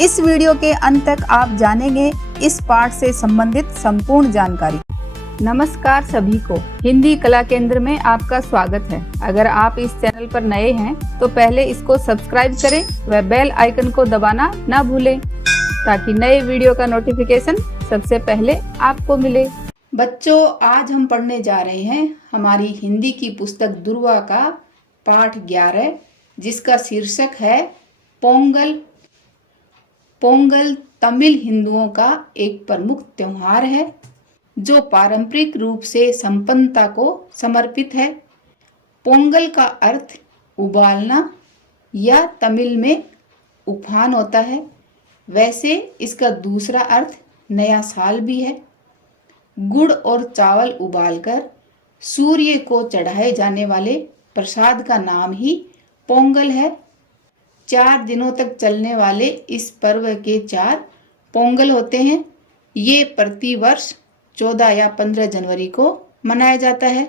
इस वीडियो के अंत तक आप जानेंगे इस पाठ से संबंधित संपूर्ण जानकारी। नमस्कार सभी को, हिंदी कला केंद्र में आपका स्वागत है। अगर आप इस चैनल पर नए हैं तो पहले इसको सब्सक्राइब करें व बेल आइकन को दबाना ना भूलें ताकि नए वीडियो का नोटिफिकेशन सबसे पहले आपको मिले। बच्चों, आज हम पढ़ने जा रहे हैं हमारी हिंदी की पुस्तक दुर्वा का पाठ 11, जिसका शीर्षक है पोंगल। पोंगल तमिल हिंदुओं का एक प्रमुख त्योहार है जो पारंपरिक रूप से संपन्नता को समर्पित है। पोंगल का अर्थ उबालना या तमिल में उफान होता है। वैसे इसका दूसरा अर्थ नया साल भी है। गुड़ और चावल उबालकर सूर्य को चढ़ाए जाने वाले प्रसाद का नाम ही पोंगल है। 4 दिनों तक चलने वाले इस पर्व के 4 पोंगल होते हैं। ये प्रतिवर्ष 14 या 15 जनवरी को मनाया जाता है।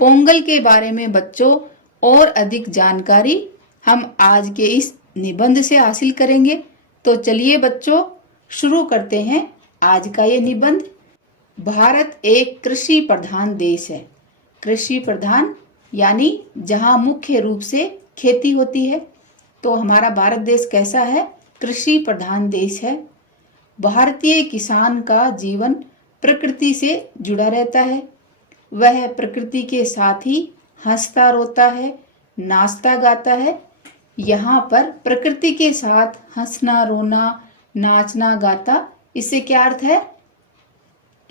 पोंगल के बारे में बच्चों और अधिक जानकारी हम आज के इस निबंध से हासिल करेंगे। तो चलिए बच्चों, शुरू करते हैं आज का ये निबंध। भारत एक कृषि प्रधान देश है। कृषि प्रधान यानी जहाँ मुख्य रूप से खेती होती है। तो हमारा भारत देश कैसा है? कृषि प्रधान देश है। भारतीय किसान का जीवन प्रकृति से जुड़ा रहता है। वह प्रकृति के साथ ही हंसता रोता है, नाचता गाता है। यहाँ पर प्रकृति के साथ हंसना, रोना, नाचना, गाता, इससे क्या अर्थ है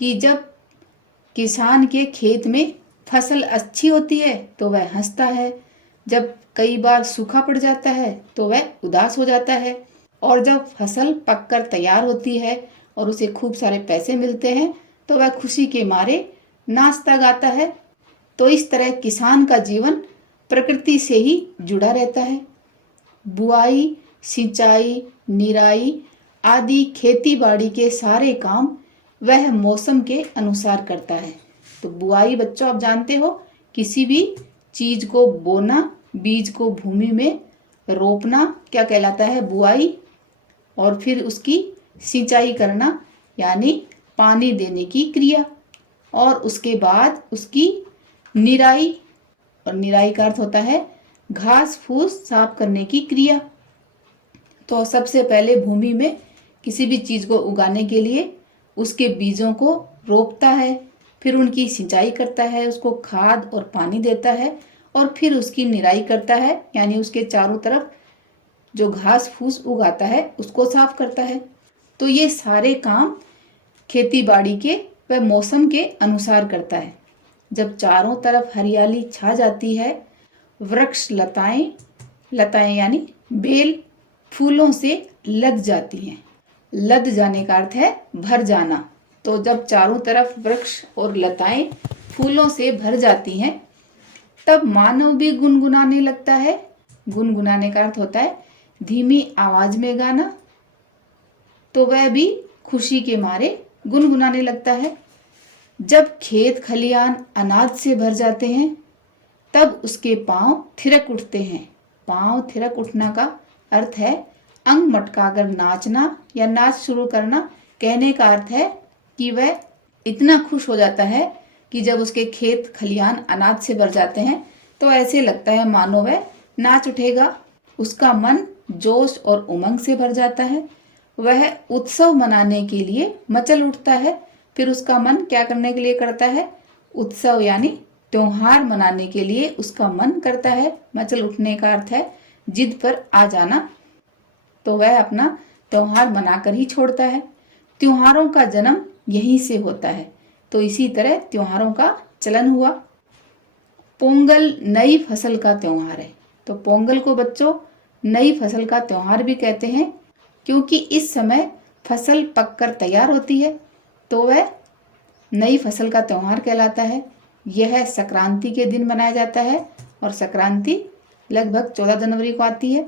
कि जब किसान के खेत में फसल अच्छी होती है तो वह हंसता है। जब कई बार सूखा पड़ जाता है तो वह उदास हो जाता है। और जब फसल पककर तैयार होती है और उसे खूब सारे पैसे मिलते हैं तो वह खुशी के मारे नाचता गाता है। तो इस तरह किसान का जीवन प्रकृति से ही जुड़ा रहता है। बुआई, सिंचाई, निराई आदि खेती बाड़ी के सारे काम वह मौसम के अनुसार करता है। तो बुआई बच्चों आप जानते हो, किसी भी चीज को बोना, बीज को भूमि में रोपना क्या कहलाता है? बुआई। और फिर उसकी सिंचाई करना यानी पानी देने की क्रिया। और उसके बाद उसकी निराई, और निराई का अर्थ होता है घास फूस साफ करने की क्रिया। तो सबसे पहले भूमि में किसी भी चीज को उगाने के लिए उसके बीजों को रोपता है, फिर उनकी सिंचाई करता है, उसको खाद और पानी देता है, और फिर उसकी निराई करता है यानी उसके चारों तरफ जो घास फूस उगाता है उसको साफ करता है। तो ये सारे काम खेती बाड़ी के व मौसम के अनुसार करता है। जब चारों तरफ हरियाली छा जाती है, वृक्ष लताएं यानी बेल फूलों से लद जाती हैं। लद जाने का अर्थ है भर जाना। तो जब चारों तरफ वृक्ष और लताएं फूलों से भर जाती हैं तब मानव भी गुनगुनाने लगता है। गुनगुनाने का अर्थ होता है धीमी आवाज में गाना। तो वह भी खुशी के मारे गुनगुनाने लगता है। जब खेत खलियान अनाज से भर जाते हैं तब उसके पांव थिरक उठते हैं। पांव थिरक उठना का अर्थ है अंग मटकाकर नाचना या नाच शुरू करना। कहने का अर्थ है कि वह इतना खुश हो जाता है कि जब उसके खेत खलियान अनाज से भर जाते हैं तो ऐसे लगता है मानो वह नाच उठेगा। उसका मन जोश और उमंग से भर जाता है। वह उत्सव मनाने के लिए मचल उठता है। फिर उसका मन क्या करने के लिए करता है? उत्सव यानी त्योहार मनाने के लिए उसका मन करता है। मचल उठने का अर्थ है जिद पर आ जाना। तो वह अपना त्योहार मनाकर ही छोड़ता है। त्योहारों का जन्म यहीं से होता है। तो इसी तरह त्योहारों का चलन हुआ। पोंगल नई फसल का त्योहार है। तो पोंगल को बच्चों नई फसल का त्योहार भी कहते हैं क्योंकि इस समय फसल पककर तैयार होती है। तो वह नई फसल का त्योहार कहलाता है। यह संक्रांति के दिन मनाया जाता है और संक्रांति लगभग 14 जनवरी को आती है।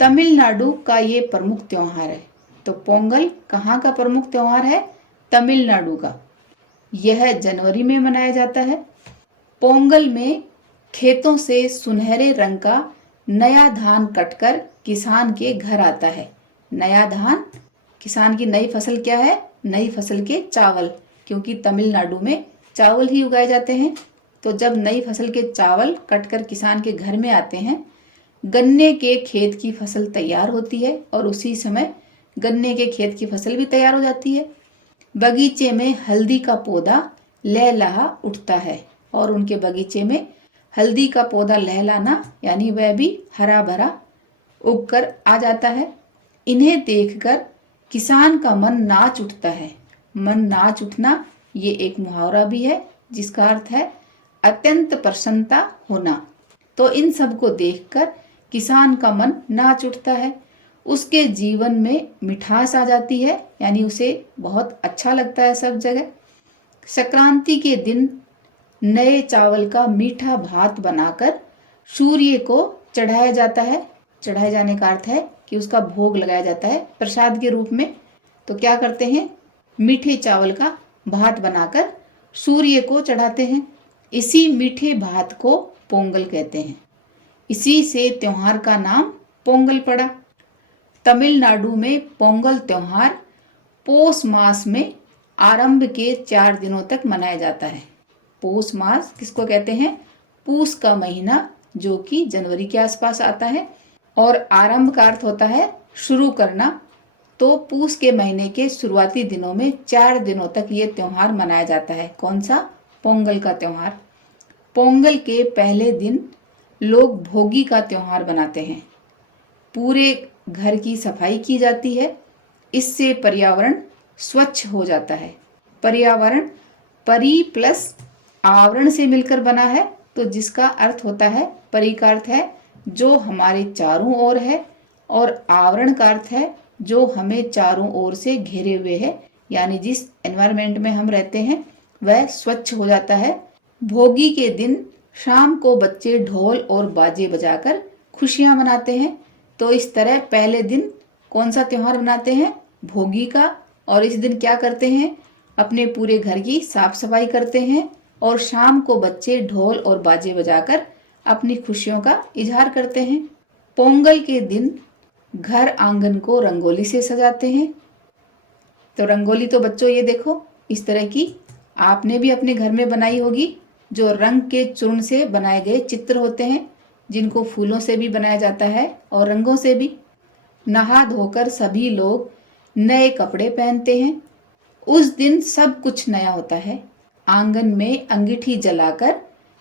तमिलनाडु का ये प्रमुख त्योहार है। तो पोंगल कहाँ का प्रमुख त्योहार है? तमिलनाडु का। यह जनवरी में मनाया जाता है। पोंगल में खेतों से सुनहरे रंग का नया धान कटकर किसान के घर आता है। नया धान, किसान की नई फसल क्या है? नई फसल के चावल, क्योंकि तमिलनाडु में चावल ही उगाए जाते हैं। तो जब नई फसल के चावल कटकर किसान के घर में आते हैं, गन्ने के खेत की फसल तैयार होती है और उसी समय गन्ने के खेत की फसल भी तैयार हो जाती है। बगीचे में हल्दी का पौधा लहलहा उठता है और उनके बगीचे में हल्दी का पौधा लहलाना यानी वह भी हरा भरा उगकर आ जाता है। इन्हें देखकर किसान का मन नाच उठता है। मन नाच उठना ये एक मुहावरा भी है जिसका अर्थ है अत्यंत प्रसन्नता होना। तो इन सब को देखकर किसान का मन नाच उठता है, उसके जीवन में मिठास आ जाती है, यानी उसे बहुत अच्छा लगता है सब जगह। संक्रांति के दिन नए चावल का मीठा भात बनाकर सूर्य को चढ़ाया जाता है। चढ़ाए जाने का अर्थ है कि उसका भोग लगाया जाता है प्रसाद के रूप में। तो क्या करते हैं? मीठे चावल का भात बनाकर सूर्य को चढ़ाते हैं। इसी मीठे भात को पोंगल कहते हैं। इसी से त्योहार का नाम पोंगल पड़ा। तमिलनाडु में पोंगल त्योहार पौष मास में आरंभ के 4 दिनों तक मनाया जाता है। पौष मास किसको कहते हैं? पूस का महीना, जो कि जनवरी के आसपास आता है। और आरंभ का अर्थ होता है शुरू करना। तो पूस के महीने के शुरुआती दिनों में 4 दिनों तक ये त्योहार मनाया जाता है। कौन सा? पोंगल का त्योहार। पोंगल के पहले दिन लोग भोगी का त्योहार बनाते हैं। पूरे घर की सफाई की जाती है। इससे पर्यावरण स्वच्छ हो जाता है। पर्यावरण परि प्लस आवरण से मिलकर बना है, तो जिसका अर्थ होता है, परि का अर्थ है जो हमारे चारों ओर है और आवरण का अर्थ है जो हमें चारों ओर से घेरे हुए है, यानी जिस एनवायरनमेंट में हम रहते हैं वह स्वच्छ हो जाता है। भोगी के दिन शाम को बच्चे ढोल और बाजे बजाकर खुशियां मनाते हैं। तो इस तरह पहले दिन कौन सा त्योहार मनाते हैं? भोगी का। और इस दिन क्या करते हैं? अपने पूरे घर की साफ सफाई करते हैं और शाम को बच्चे ढोल और बाजे बजाकर अपनी खुशियों का इजहार करते हैं। पोंगल के दिन घर आंगन को रंगोली से सजाते हैं। तो रंगोली तो बच्चों ये देखो इस तरह की आपने भी अपने घर में बनाई होगी, जो रंग के चूर्ण से बनाए गए चित्र होते हैं, जिनको फूलों से भी बनाया जाता है और रंगों से भी। नहा धोकर सभी लोग नए कपड़े पहनते हैं। उस दिन सब कुछ नया होता है। आंगन में अंगीठी जलाकर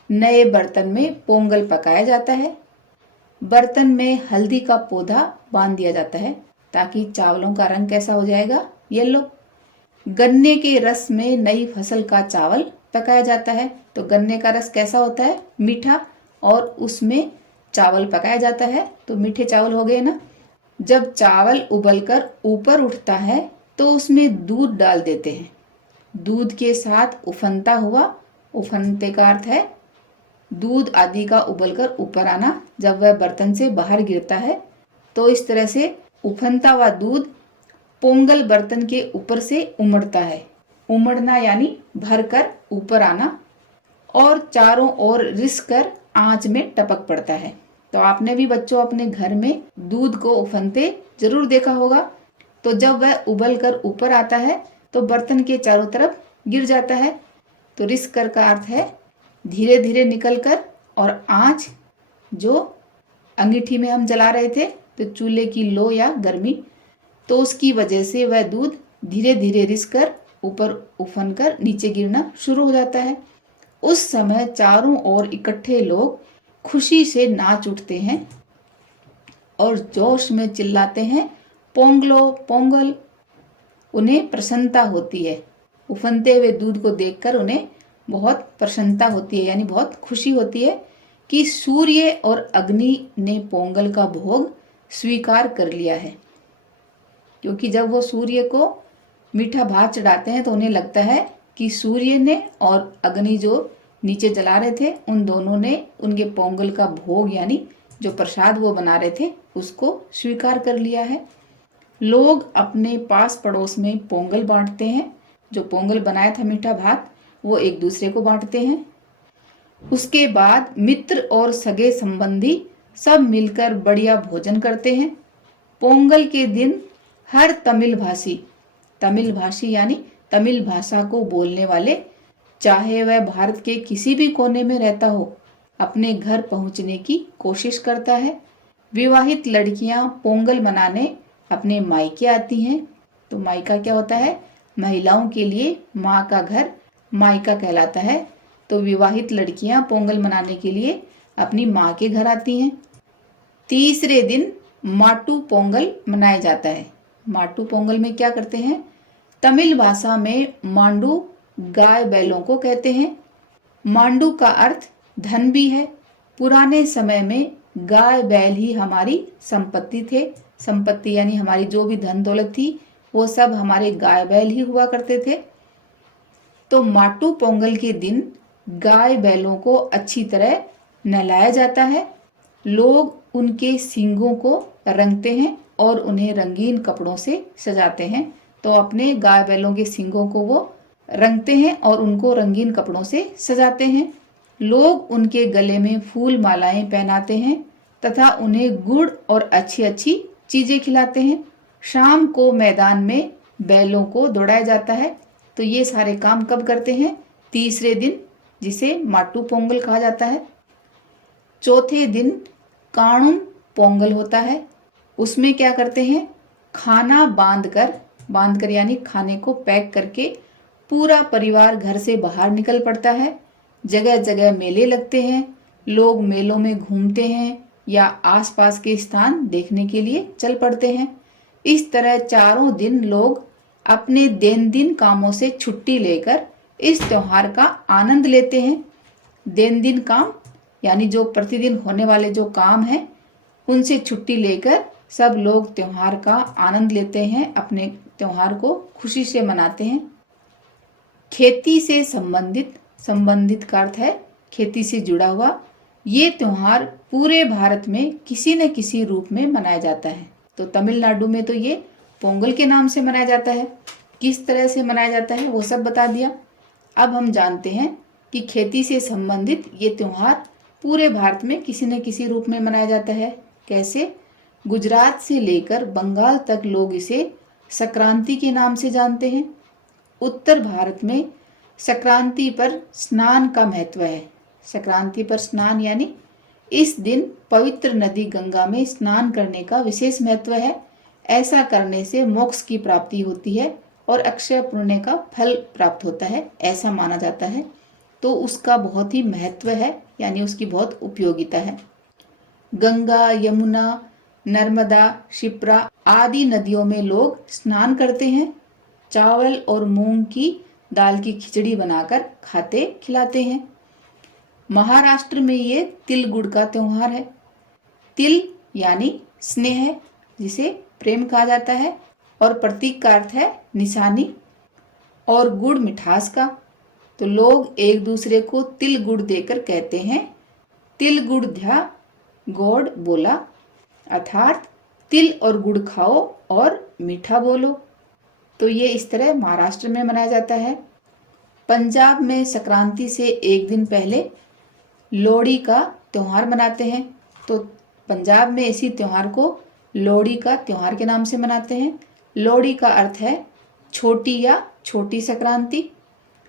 नए बर्तन में पोंगल पकाया जाता है। बर्तन में हल्दी का पौधा बांध दिया जाता है ताकि चावलों का रंग कैसा हो जाएगा? येलो। गन्ने के रस में नई फसल का चावल पकाया जाता है। तो गन्ने का रस कैसा होता है? मीठा। और उसमें चावल पकाया जाता है तो मीठे चावल हो गए ना। जब चावल उबलकर ऊपर उठता है तो उसमें दूध डाल देते हैं। दूध के साथ उफनता हुआ, उफनते का अर्थ है दूध आदि का उबलकर ऊपर आना, जब वह बर्तन से बाहर गिरता है तो इस तरह से उफनता हुआ दूध पोंगल बर्तन के ऊपर से उमड़ता है। उमड़ना यानी भरकर ऊपर आना और चारों ओर रिस कर आंच में टपक पड़ता है। तो आपने भी बच्चों अपने घर में दूध को उफनते जरूर देखा होगा। तो जब वह उबल कर ऊपर आता है तो बर्तन के चारों तरफ गिर जाता है। तो रिस कर का अर्थ है धीरे धीरे निकल कर, और आंच जो अंगीठी में हम जला रहे थे तो चूल्हे की लो या गर्मी, तो उसकी वजह से वह दूध धीरे धीरे रिस कर ऊपर उफन कर नीचे गिरना शुरू हो जाता है। उस समय चारों ओर इकट्ठे लोग खुशी से नाच उठते हैं और जोश में चिल्लाते हैं पोंगलो पोंगल। उन्हें प्रसन्नता होती है। उफनते हुए दूध को देखकर उन्हें बहुत प्रसन्नता होती है, यानी बहुत खुशी होती है कि सूर्य और अग्नि ने पोंगल का भोग स्वीकार कर लिया है। क्योंकि जब वो सूर्य को मीठा भात चढ़ाते हैं तो उन्हें लगता है कि सूर्य ने और अग्नि जो नीचे जला रहे थे उन दोनों ने उनके पोंगल का भोग यानी जो प्रसाद वो बना रहे थे उसको स्वीकार कर लिया है। लोग अपने पास पड़ोस में पोंगल बांटते हैं। जो पोंगल बनाया था मीठा भात वो एक दूसरे को बांटते हैं। उसके बाद मित्र और सगे संबंधी सब मिलकर बढ़िया भोजन करते हैं। पोंगल के दिन हर तमिल भाषी यानी तमिल भाषा को बोलने वाले, चाहे वह भारत के किसी भी कोने में रहता हो, अपने घर पहुंचने की कोशिश करता है। विवाहित लड़कियां पोंगल मनाने अपने मायके आती हैं। तो मायका क्या होता है? महिलाओं के लिए माँ का घर मायका कहलाता है। तो विवाहित लड़कियां पोंगल मनाने के लिए अपनी माँ के घर आती हैं। तीसरे दिन माटू पोंगल मनाया जाता है। माटू पोंगल में क्या करते हैं? तमिल भाषा में मांडू गाय बैलों को कहते हैं। मांडू का अर्थ धन भी है। पुराने समय में गाय बैल ही हमारी संपत्ति थे। संपत्ति यानी हमारी जो भी धन दौलत थी वो सब हमारे गाय बैल ही हुआ करते थे। तो माटू पोंगल के दिन गाय बैलों को अच्छी तरह नहलाया जाता है। लोग उनके सींगों को रंगते हैं और उन्हें रंगीन कपड़ों से सजाते हैं। तो अपने गाय बैलों के सींगों को वो रंगते हैं और उनको रंगीन कपड़ों से सजाते हैं। लोग उनके गले में फूल मालाएं पहनाते हैं तथा उन्हें गुड़ और अच्छी अच्छी चीजें खिलाते हैं। शाम को मैदान में बैलों को दौड़ाया जाता है। तो ये सारे काम कब करते हैं? तीसरे दिन, जिसे माटू पोंगल कहा जाता है। चौथे दिन काणुम पोंगल होता है। उसमें क्या करते हैं? खाना बांधकर यानी खाने को पैक करके पूरा परिवार घर से बाहर निकल पड़ता है। जगह जगह मेले लगते हैं। लोग मेलों में घूमते हैं या आसपास के स्थान देखने के लिए चल पड़ते हैं। इस तरह चारों दिन लोग अपने दैनंदिन कामों से छुट्टी लेकर इस त्योहार का आनंद लेते हैं। दैनंदिन काम यानी जो प्रतिदिन होने वाले जो काम हैं, उनसे छुट्टी लेकर सब लोग त्योहार का आनंद लेते हैं, अपने त्योहार को खुशी से मनाते हैं। खेती से संबंधित का अर्थ है खेती से जुड़ा हुआ। ये त्योहार पूरे भारत में किसी न किसी रूप में मनाया जाता है। तो तमिलनाडु में तो ये पोंगल के नाम से मनाया जाता है। किस तरह से मनाया जाता है वो सब बता दिया। अब हम जानते हैं कि खेती से संबंधित ये त्योहार पूरे भारत में किसी न किसी रूप में मनाया जाता है। कैसे? गुजरात से लेकर बंगाल तक लोग इसे संक्रांति के नाम से जानते हैं। उत्तर भारत में संक्रांति पर स्नान का महत्व है। संक्रांति पर स्नान यानी इस दिन पवित्र नदी गंगा में स्नान करने का विशेष महत्व है। ऐसा करने से मोक्ष की प्राप्ति होती है और अक्षय पुण्य का फल प्राप्त होता है, ऐसा माना जाता है। तो उसका बहुत ही महत्व है, यानी उसकी बहुत उपयोगिता है। गंगा, यमुना, नर्मदा, शिप्रा आदि नदियों में लोग स्नान करते हैं। चावल और मूंग की दाल की खिचड़ी बनाकर खाते खिलाते हैं। महाराष्ट्र में ये तिल गुड़ का त्योहार है। तिल यानी स्नेह, जिसे प्रेम कहा जाता है, और प्रतीक का अर्थ है निशानी, और गुड़ मिठास का। तो लोग एक दूसरे को तिल गुड़ देकर कहते हैं तिल गुड़ ध्या गोड़ बोला, अर्थात तिल और गुड़ खाओ और मीठा बोलो। तो ये इस तरह महाराष्ट्र में मनाया जाता है। पंजाब में संक्रांति से एक दिन पहले लोहड़ी का त्योहार मनाते हैं। तो पंजाब में इसी त्योहार को लोहड़ी का त्योहार के नाम से मनाते हैं। लोहड़ी का अर्थ है छोटी या छोटी संक्रांति।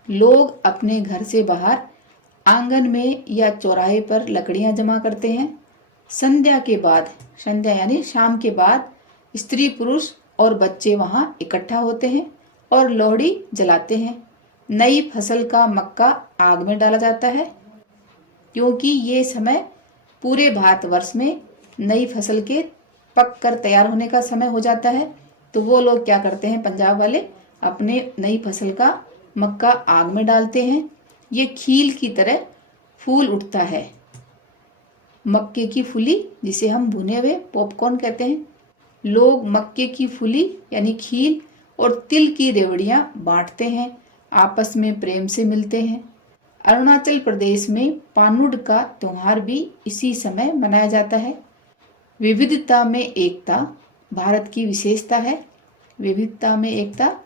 लोग अपने घर से बाहर आंगन में या चौराहे पर लकड़ियां जमा करते हैं। संध्या के बाद, संध्या यानी शाम के बाद, स्त्री पुरुष और बच्चे वहां इकट्ठा होते हैं और लोहड़ी जलाते हैं। नई फसल का मक्का आग में डाला जाता है, क्योंकि ये समय पूरे भारतवर्ष में नई फसल के पक कर तैयार होने का समय हो जाता है। तो वो लोग क्या करते हैं, पंजाब वाले अपने नई फसल का मक्का आग में डालते हैं। ये खील की तरह फूल उठता है, मक्के की फुली, जिसे हम भुने हुए पॉपकॉर्न कहते हैं। लोग मक्के की फुली यानी खील और तिल की रेवड़ियां बांटते हैं, आपस में प्रेम से मिलते हैं। अरुणाचल प्रदेश में पानुड का त्योहार भी इसी समय मनाया जाता है। विविधता में एकता भारत की विशेषता है। विविधता में एकता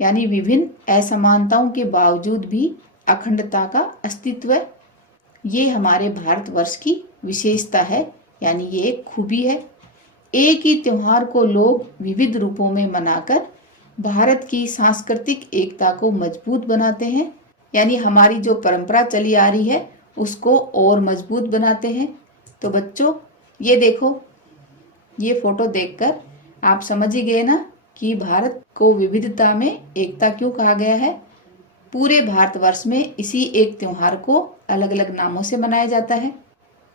यानी विभिन्न असमानताओं के बावजूद भी अखंडता का अस्तित्व है। ये हमारे भारतवर्ष की विशेषता है, यानी ये एक खूबी है। एक ही त्योहार को लोग विविध रूपों में मनाकर भारत की सांस्कृतिक एकता को मजबूत बनाते हैं, यानी हमारी जो परंपरा चली आ रही है उसको और मजबूत बनाते हैं। तो बच्चों ये देखो, ये फोटो देखकर आप समझ ही गए ना कि भारत को विविधता में एकता क्यों कहा गया है। पूरे भारतवर्ष में इसी एक त्योहार को अलग अलग नामों से मनाया जाता है।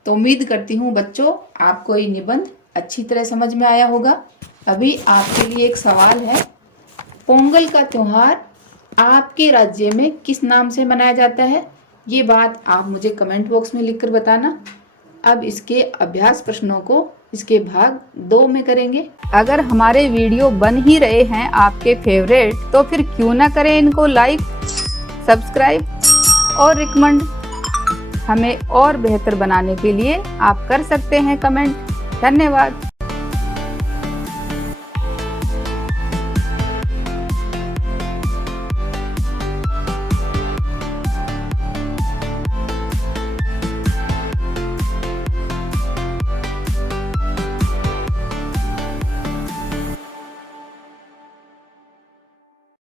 तो उम्मीद करती हूँ बच्चों आपको ये निबंध अच्छी तरह समझ में आया होगा। अभी आपके लिए एक सवाल है, पोंगल का त्योहार आपके राज्य में किस नाम से मनाया जाता है? ये बात आप मुझे कमेंट बॉक्स में लिखकर बताना। अब इसके अभ्यास प्रश्नों को इसके भाग 2 में करेंगे। अगर हमारे वीडियो बन ही रहे हैं आपके फेवरेट, तो फिर क्यों ना करें इनको लाइक, सब्सक्राइब और रिकमेंड। हमें और बेहतर बनाने के लिए आप कर सकते हैं कमेंट। धन्यवाद।